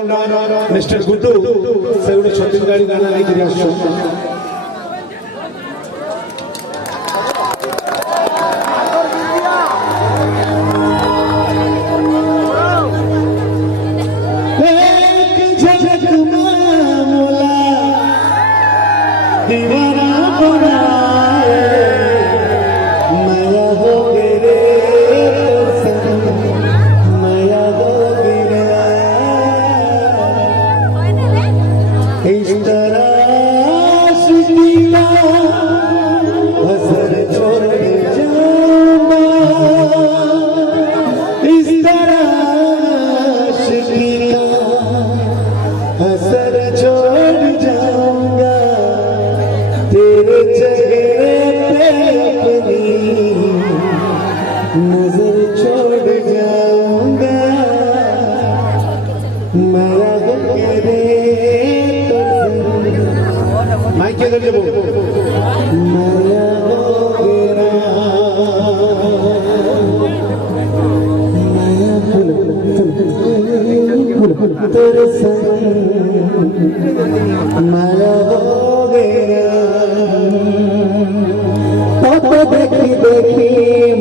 Mister Guddu से गोटे छत्तीसगढ़ी गाना लेकर आसो। दीवाना बनाए माया हो गिरे माया हो गिरा इस तरह सुनिया असर छोड़ जाऊंगा इस तरह सुनिया असर छोड़ जाऊंगा तेरे चेहरे पे अपनी नजर छोड़ जाऊंगा माया हो गिरे माइक के जरिए बोलो माया हो गिरा माया तेरे संग माया हो गिरा तो देखी देखी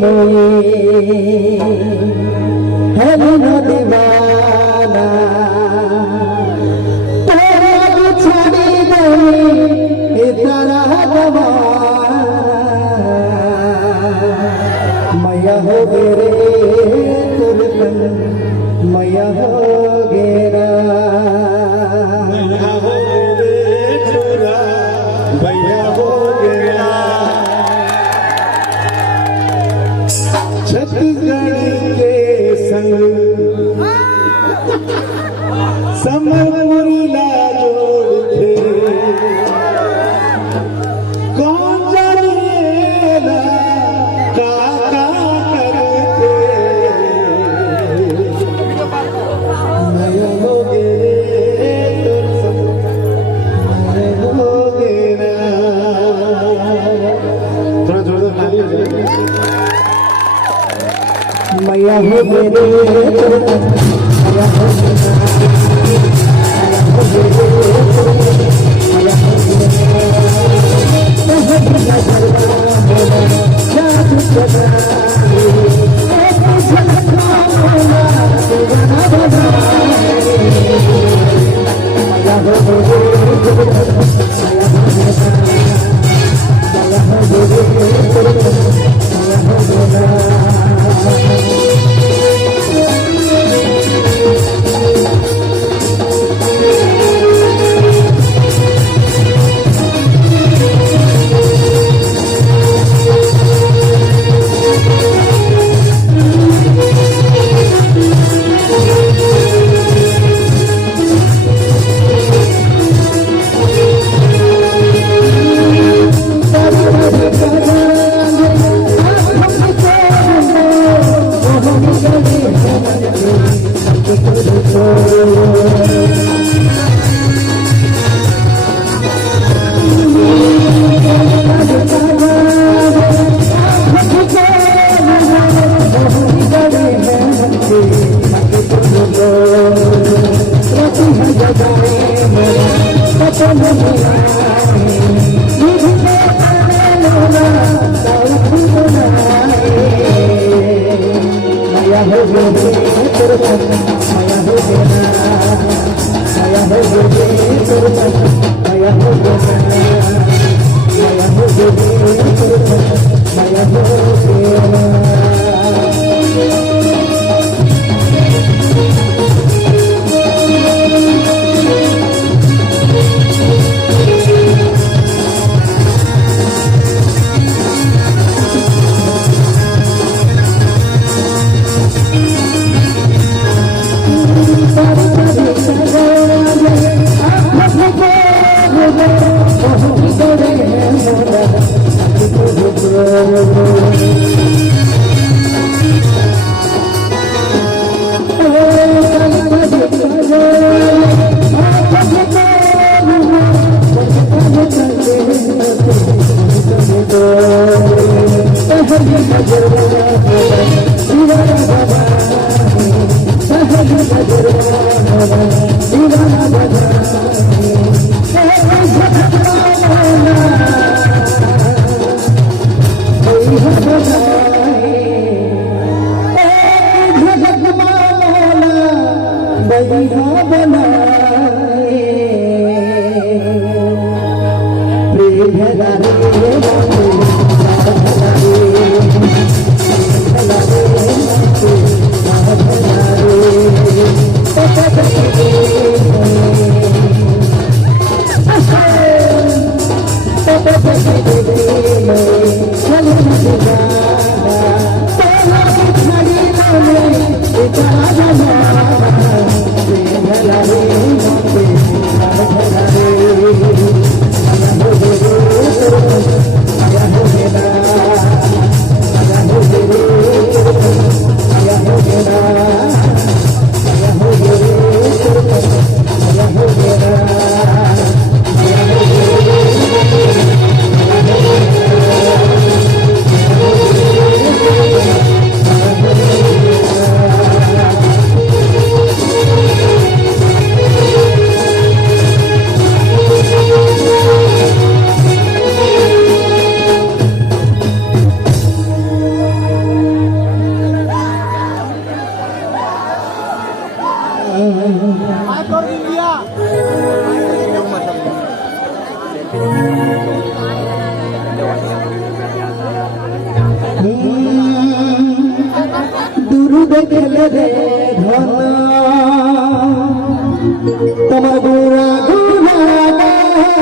मोई है न दीवाना तेरा बिछड़ी गई इतना दबाना मैया हो गिरे तुरकन मैया हो गिरा मैया हो गिरे चोरा भैया हो गिरा छत्तीसगढ़ के संग समरपुरला जोड़ थे कौन जानेला का करते माया हो गिरे माया हो गिरा थोड़ा जोरदार ताली हो जाए मैया हो गिरे मैया हो यहाँ बनाए प्रेम भला दुरुद खेले रे धन